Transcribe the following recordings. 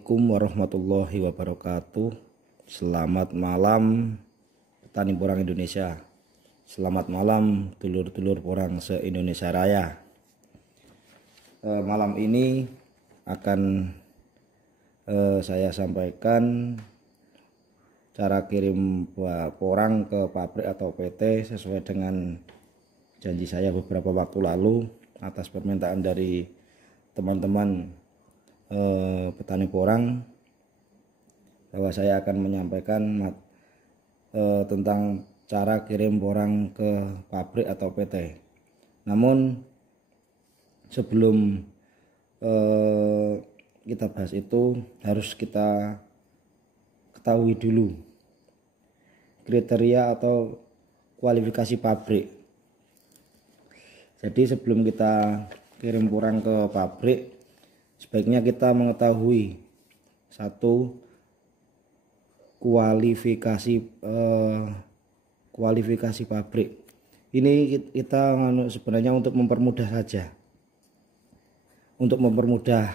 Assalamualaikum warahmatullahi wabarakatuh. Selamat malam petani porang Indonesia. Selamat malam dulur-dulur porang se-Indonesia Raya. Malam ini akan saya sampaikan cara kirim porang ke pabrik atau PT sesuai dengan janji saya beberapa waktu lalu atas permintaan dari teman-teman petani porang, bahwa saya akan menyampaikan tentang cara kirim porang ke pabrik atau PT. Namun sebelum kita bahas itu, harus kita ketahui dulu kriteria atau kualifikasi pabrik. Jadi sebelum kita kirim porang ke pabrik, sebaiknya kita mengetahui satu kualifikasi pabrik. Ini kita sebenarnya untuk mempermudah saja, untuk mempermudah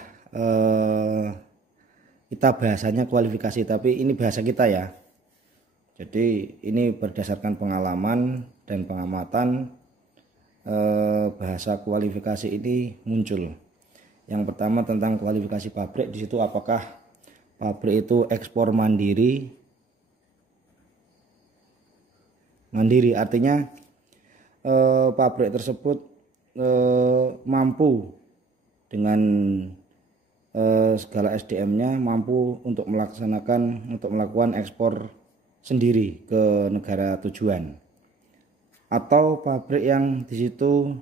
kita bahasanya kualifikasi, tapi ini bahasa kita ya. Jadi ini berdasarkan pengalaman dan pengamatan, bahasa kualifikasi ini muncul. Yang pertama tentang kualifikasi pabrik, di situ apakah pabrik itu ekspor mandiri. Mandiri artinya pabrik tersebut mampu dengan segala SDM-nya, mampu untuk melakukan ekspor sendiri ke negara tujuan. Atau pabrik yang di situ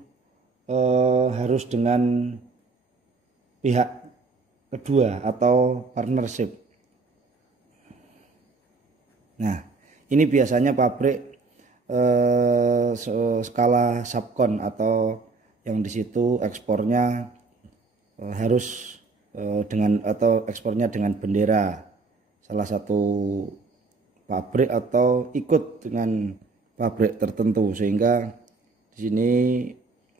harus dengan pihak kedua atau partnership. Nah, ini biasanya pabrik skala subkon atau yang di situ ekspornya harus ekspornya dengan bendera salah satu pabrik atau ikut dengan pabrik tertentu, sehingga di sini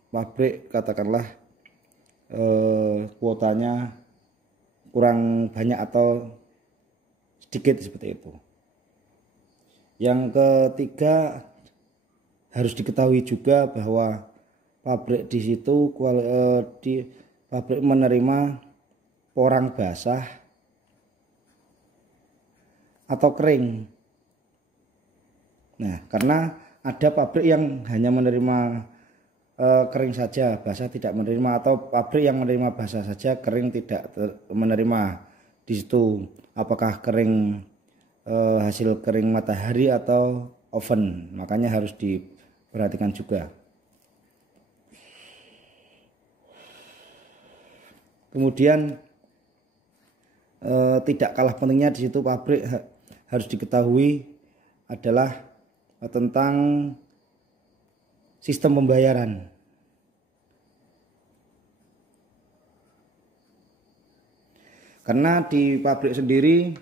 pabrik katakanlah kuotanya kurang banyak atau sedikit seperti itu. Yang ketiga, harus diketahui juga bahwa pabrik di situ pabrik menerima porang basah atau kering. Nah, karena ada pabrik yang hanya menerima kering saja, basah tidak menerima, atau pabrik yang menerima basah saja, kering tidak menerima. Di situ apakah kering hasil kering matahari atau oven, makanya harus diperhatikan juga. Kemudian tidak kalah pentingnya di situ pabrik harus diketahui adalah tentang sistem pembayaran. Karena di pabrik sendiri,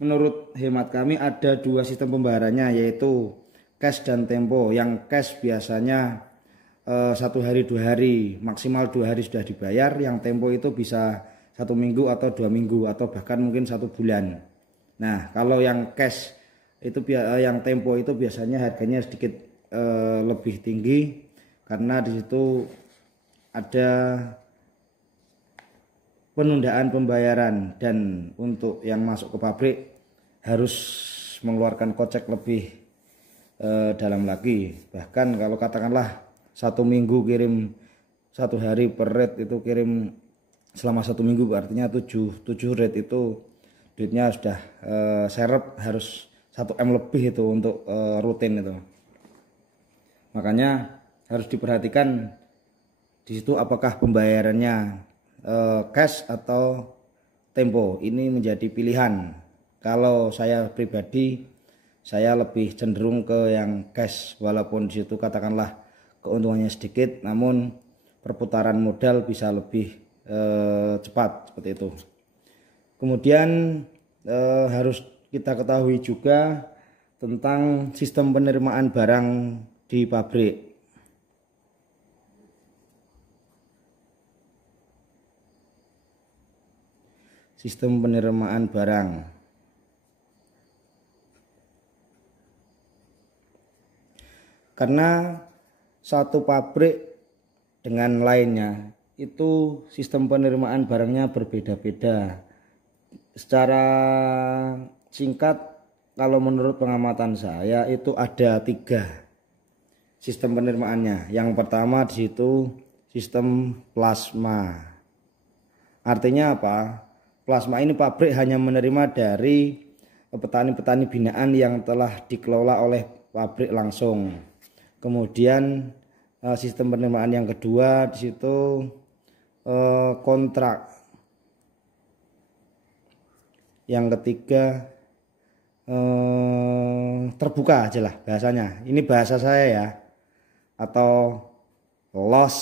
menurut hemat kami ada dua sistem pembayarannya, yaitu cash dan tempo. Yang cash biasanya 1 hari 2 hari, maksimal 2 hari sudah dibayar. Yang tempo itu bisa 1 minggu atau 2 minggu atau bahkan mungkin 1 bulan. Nah, kalau yang cash itu yang tempo itu biasanya harganya sedikit lebih tinggi, karena di situ ada penundaan pembayaran, dan untuk yang masuk ke pabrik harus mengeluarkan kocek lebih dalam lagi. Bahkan kalau katakanlah 1 minggu kirim 1 hari per rate, itu kirim selama 1 minggu, artinya 7 rate itu duitnya sudah serep, harus 1 M lebih itu untuk rutin itu. Makanya harus diperhatikan di situ apakah pembayarannya cash atau tempo. Ini menjadi pilihan. Kalau saya pribadi, saya lebih cenderung ke yang cash, walaupun di situ katakanlah keuntungannya sedikit, namun perputaran modal bisa lebih cepat seperti itu. Kemudian harus kita ketahui juga tentang sistem penerimaan barang di pabrik. sistem penerimaan barang. Karena satu pabrik dengan lainnya itu sistem penerimaan barangnya berbeda-beda. Secara singkat, kalau menurut pengamatan saya itu ada 3 sistem penerimaannya. Yang pertama di situ sistem plasma. Artinya apa? Plasma ini pabrik hanya menerima dari petani-petani binaan yang telah dikelola oleh pabrik langsung. Kemudian sistem penerimaan yang kedua di situ kontrak. Yang ketiga terbuka aja lah bahasanya. Ini bahasa saya ya, atau los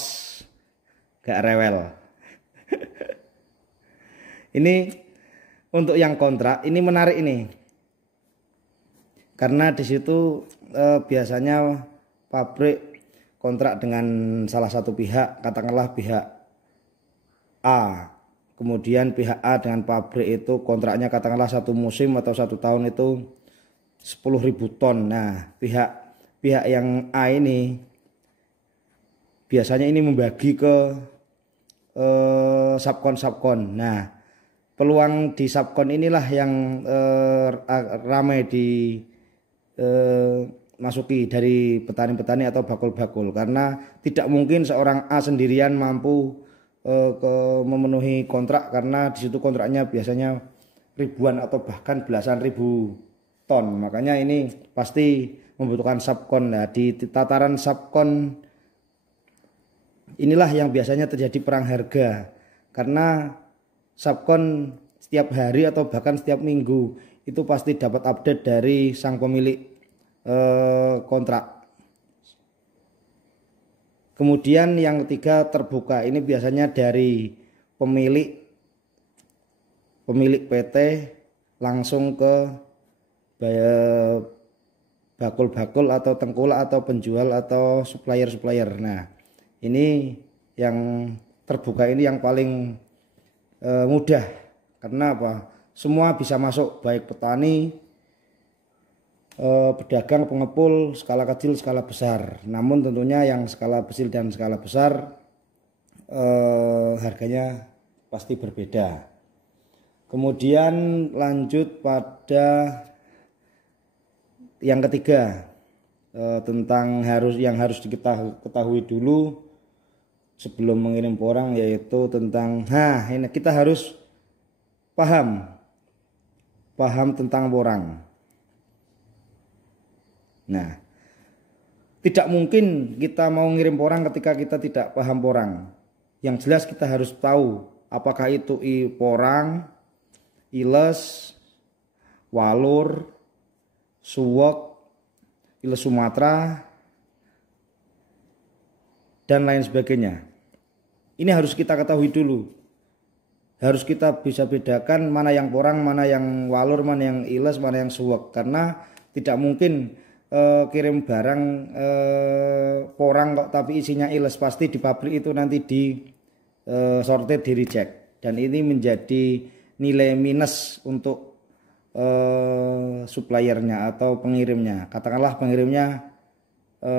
gak rewel. Ini untuk yang kontrak ini menarik ini, karena di situ biasanya pabrik kontrak dengan salah satu pihak, katakanlah pihak A. Kemudian pihak A dengan pabrik itu kontraknya katakanlah 1 musim atau 1 tahun itu 10.000 ton. Nah, pihak yang A ini biasanya ini membagi ke subkon. Nah, peluang di subkon inilah yang ramai di masuki dari petani-petani atau bakul-bakul, karena tidak mungkin seorang A sendirian mampu memenuhi kontrak, karena di situ kontraknya biasanya ribuan atau bahkan belasan ribu ton. Makanya ini pasti membutuhkan subkon. Nah, di tataran subkon inilah yang biasanya terjadi perang harga, karena subkon setiap hari atau bahkan setiap minggu itu pasti dapat update dari sang pemilik kontrak. Kemudian yang ketiga terbuka, ini biasanya dari pemilik PT langsung ke bakul-bakul atau tengkulak atau penjual atau supplier. Nah, ini yang terbuka ini yang paling mudah, karena apa? Semua bisa masuk, baik petani, pedagang, pengepul, skala kecil, skala besar. Namun tentunya yang skala kecil dan skala besar harganya pasti berbeda. Kemudian lanjut pada yang ketiga, tentang yang harus diketahui dulu sebelum mengirim porang, yaitu tentang ini kita harus paham tentang porang. Nah, tidak mungkin kita mau ngirim porang ketika kita tidak paham porang. Yang jelas kita harus tahu apakah itu porang, iles, walur, suwek, iles Sumatera, dan lain sebagainya. Ini harus kita ketahui dulu. Harus kita bisa bedakan mana yang porang, mana yang walur, mana yang iles, mana yang suwek. Karena tidak mungkin kirim barang porang kok tapi isinya iles. Pasti di pabrik itu nanti di sortir, di reject, dan ini menjadi nilai minus untuk suppliernya atau pengirimnya. Katakanlah pengirimnya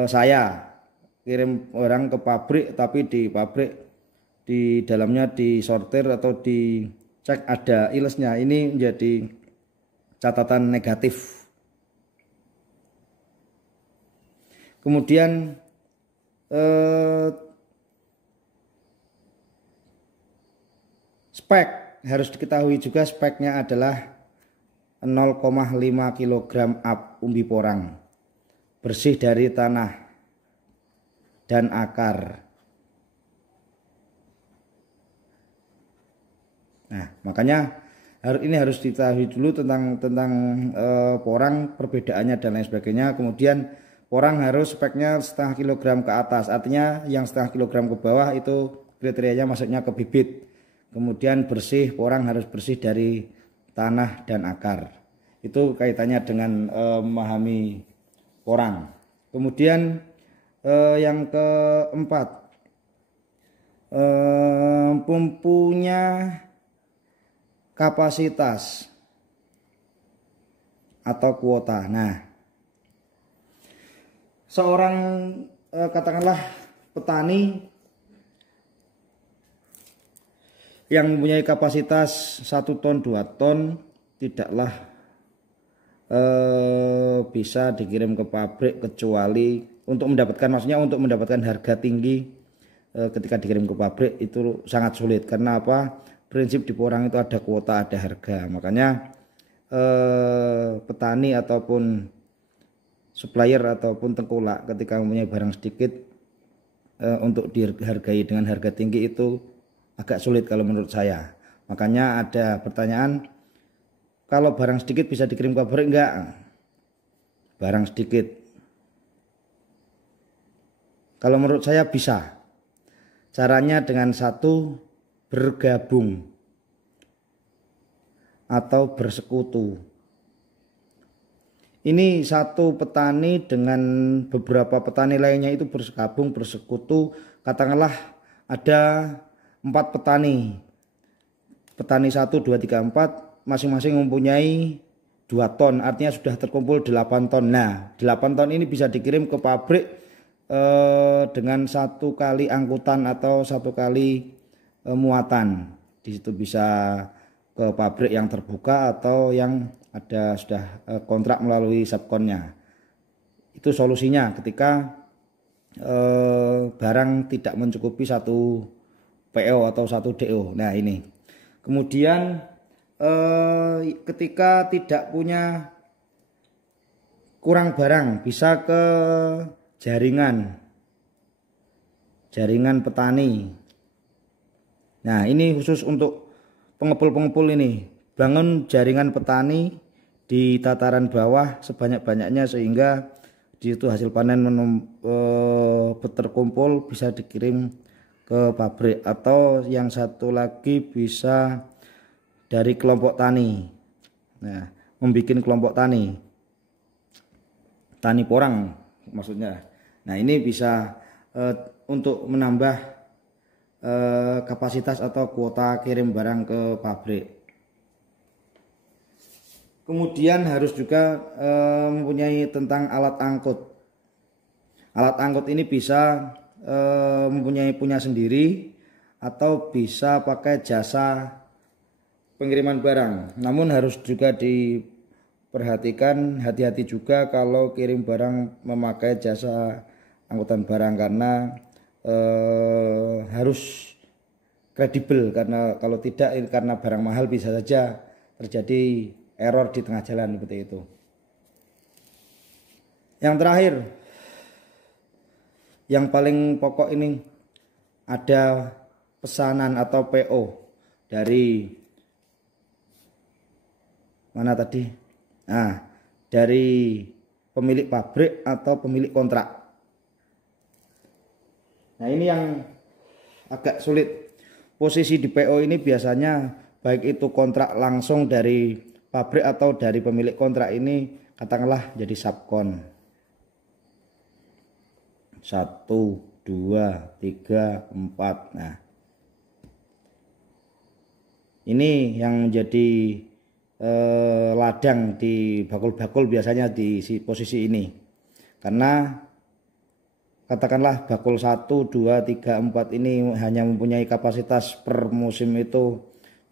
saya kirim barang ke pabrik, tapi di pabrik di dalamnya disortir atau dicek ada ilesnya. Ini menjadi catatan negatif. Kemudian spek harus diketahui juga, speknya adalah 0,5 kg up umbi porang, bersih dari tanah dan akar. Nah, makanya ini harus diketahui dulu tentang porang, perbedaannya dan lain sebagainya. Kemudian porang harus speknya 0,5 kg ke atas, artinya yang 0,5 kg ke bawah itu kriterianya masuknya ke bibit. Kemudian bersih, porang harus bersih dari tanah dan akar. Itu kaitannya dengan memahami porang. Kemudian yang keempat, mempunyai kapasitas atau kuota. Nah, seorang katakanlah petani yang mempunyai kapasitas 1 ton 2 ton tidaklah bisa dikirim ke pabrik kecuali untuk mendapatkan harga tinggi ketika dikirim ke pabrik itu sangat sulit. Karena apa? Prinsip di porang itu ada kuota, ada harga. Makanya petani ataupun supplier ataupun tengkulak ketika mempunyai barang sedikit untuk dihargai dengan harga tinggi itu agak sulit kalau menurut saya. Makanya ada pertanyaan, kalau barang sedikit bisa dikirim ke pabrik enggak? Barang sedikit, kalau menurut saya bisa. Caranya dengan satu, bergabung atau bersekutu. Ini satu petani dengan beberapa petani lainnya itu bergabung, bersekutu. Katakanlah ada 4 petani. Petani 1, 2, 3, 4 masing-masing mempunyai 2 ton. Artinya sudah terkumpul 8 ton. Nah, 8 ton ini bisa dikirim ke pabrik dengan 1 kali angkutan atau 1 kali muatan. Di situ bisa ke pabrik yang terbuka atau yang ada sudah kontrak melalui subkonnya. Itu solusinya ketika barang tidak mencukupi 1 PO atau 1 DO. Nah, ini. Kemudian ketika tidak punya, kurang barang, bisa ke jaringan petani. Nah, ini khusus untuk pengepul-pengepul ini. Bangun jaringan petani di tataran bawah sebanyak-banyaknya sehingga di situ hasil panen terkumpul bisa dikirim ke pabrik. Atau yang satu lagi bisa dari kelompok tani. Nah, membuat kelompok tani porang maksudnya. Nah, ini bisa untuk menambah kapasitas atau kuota kirim barang ke pabrik. Kemudian harus juga mempunyai tentang alat angkut. Alat angkut ini bisa punya sendiri atau bisa pakai jasa pengiriman barang. Namun harus juga diperhatikan, hati-hati juga kalau kirim barang memakai jasa angkutan barang, karena harus kredibel, karena kalau tidak, karena barang mahal bisa saja terjadi error di tengah jalan seperti itu. Yang terakhir, yang paling pokok ini ada pesanan atau PO dari mana tadi? Nah, dari pemilik pabrik atau pemilik kontrak. Nah, ini yang agak sulit. Posisi di PO ini biasanya baik itu kontrak langsung dari pabrik atau dari pemilik kontrak ini katakanlah jadi subkon. 1, 2, 3, 4. Nah, ini yang menjadi ladang di bakul-bakul biasanya di posisi ini. Karena katakanlah bakul 1, 2, 3, 4 ini hanya mempunyai kapasitas per musim itu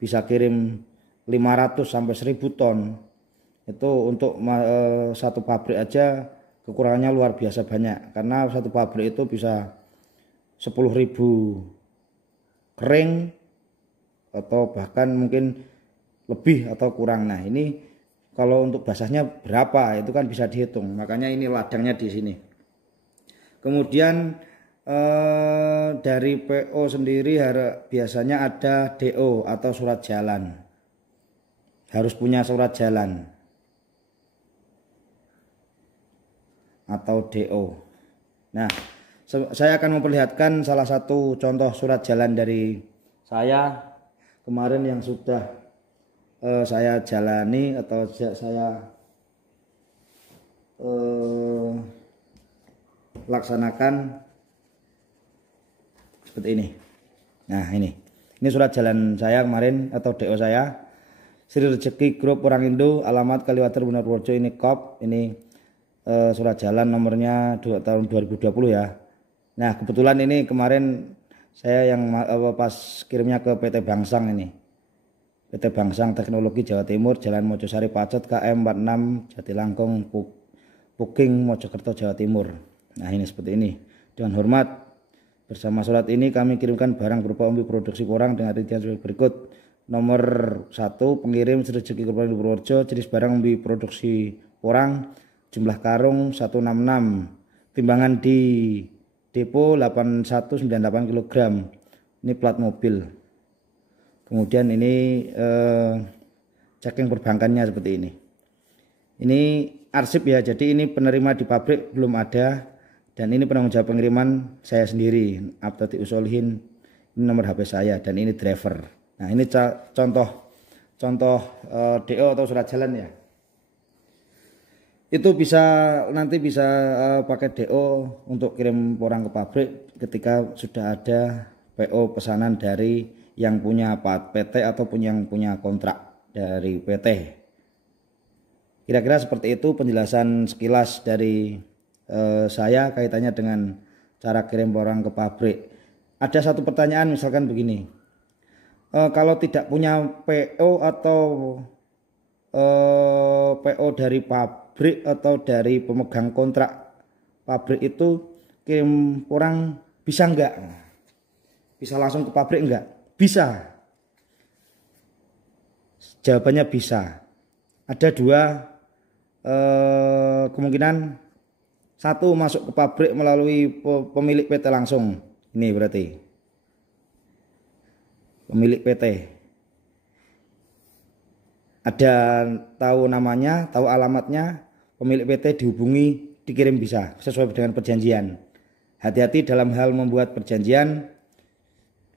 bisa kirim 500 sampai 1000 ton. Itu untuk satu pabrik aja kekurangannya luar biasa banyak. Karena satu pabrik itu bisa 10.000 kering atau bahkan mungkin lebih atau kurang. Nah, ini kalau untuk basahnya berapa itu kan bisa dihitung. Makanya ini ladangnya di sini. Kemudian dari PO sendiri biasanya ada DO atau surat jalan. Harus punya surat jalan atau DO. Nah, saya akan memperlihatkan salah satu contoh surat jalan dari saya kemarin yang sudah saya jalani atau saya laksanakan seperti ini. Nah, ini surat jalan saya kemarin atau DO saya. Sri Rezeki Grup Orang Indo, alamat Kaliwater Bener Purworejo, ini KOP, ini surat jalan nomornya tahun 2020 ya. Nah kebetulan ini kemarin saya yang pas kirimnya ke PT Bangsang ini, PT Bangsang Teknologi Jawa Timur, Jalan Mojosari Pacet, KM 46 Jatilangkung Puking Mojokerto Jawa Timur. Nah ini seperti ini. Dengan hormat, bersama surat ini kami kirimkan barang berupa umbi produksi porang dengan rincian sebagai berikut. Nomor 1, pengirim Sri Rezeki Grup Orang Indo Purworejo, jenis barang umbi produksi porang, jumlah karung 166, timbangan di depo 8198 kg. Ini plat mobil. Kemudian ini checking perbankannya seperti ini. Ini arsip ya, jadi ini penerima di pabrik belum ada, dan ini penanggung jawab pengiriman saya sendiri, Abdati Usolihin. Ini nomor HP saya, dan ini driver. Nah ini contoh DO atau surat jalan ya. Itu nanti bisa pakai DO untuk kirim porang ke pabrik ketika sudah ada PO pesanan dari yang punya PT ataupun yang punya kontrak dari PT. Kira-kira seperti itu penjelasan sekilas dari saya kaitannya dengan cara kirim porang ke pabrik. Ada satu pertanyaan misalkan begini. Kalau tidak punya PO atau PO dari pabrik atau dari pemegang kontrak pabrik itu kirim porang bisa enggak? Bisa langsung ke pabrik enggak? Bisa. Jawabannya bisa. Ada dua kemungkinan. Satu, masuk ke pabrik melalui pemilik PT langsung. Ini berarti pemilik PT. Ada tahu namanya, tahu alamatnya, pemilik PT dihubungi, dikirim bisa sesuai dengan perjanjian. Hati-hati dalam hal membuat perjanjian.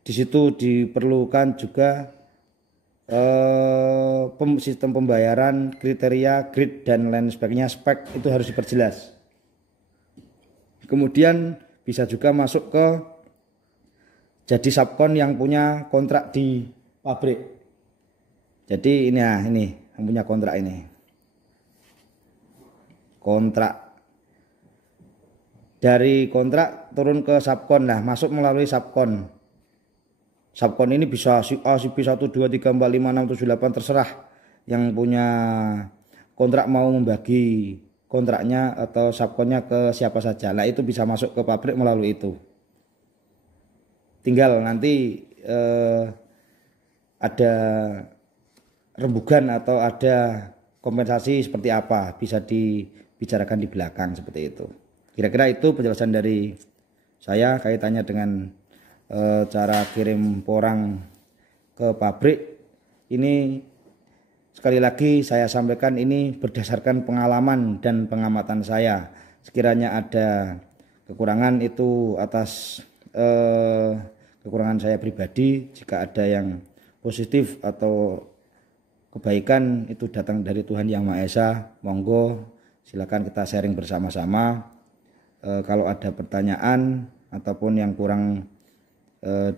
Di situ diperlukan juga sistem pembayaran, kriteria, grid dan lain sebagainya, spek itu harus diperjelas. Kemudian bisa juga masuk ke jadi subkon yang punya kontrak di pabrik. Jadi ini yang punya kontrak ini. Kontrak. Dari kontrak turun ke subkon, nah masuk melalui subkon. Subkon ini bisa A, B, 1, 2, 3, 4, 5, 6, 7, 8 terserah yang punya kontrak mau membagi kontraknya atau subkonnya ke siapa saja. Nah itu bisa masuk ke pabrik melalui itu. Tinggal nanti ada rembugan atau ada kompensasi seperti apa bisa dibicarakan di belakang seperti itu. Kira-kira itu penjelasan dari saya kaitannya dengan cara kirim porang ke pabrik. Ini sekali lagi saya sampaikan ini berdasarkan pengalaman dan pengamatan saya. Sekiranya ada kekurangan itu atas kekurangan saya pribadi. Jika ada yang positif atau kebaikan itu datang dari Tuhan Yang Maha Esa, monggo silakan kita sharing bersama-sama. Kalau ada pertanyaan ataupun yang kurang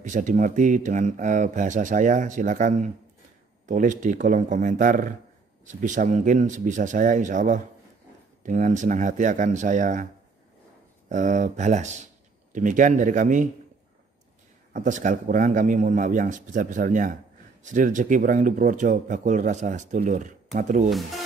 bisa dimengerti dengan bahasa saya, silakan tulis di kolom komentar. Sebisa mungkin, sebisa saya, insya Allah dengan senang hati akan saya balas. Demikian dari kami. Atas segala kekurangan kami mohon maaf yang sebesar-besarnya. Sri Rezeki Orang Indo Purworejo, bakul rasa sedulur. Matur nuwun.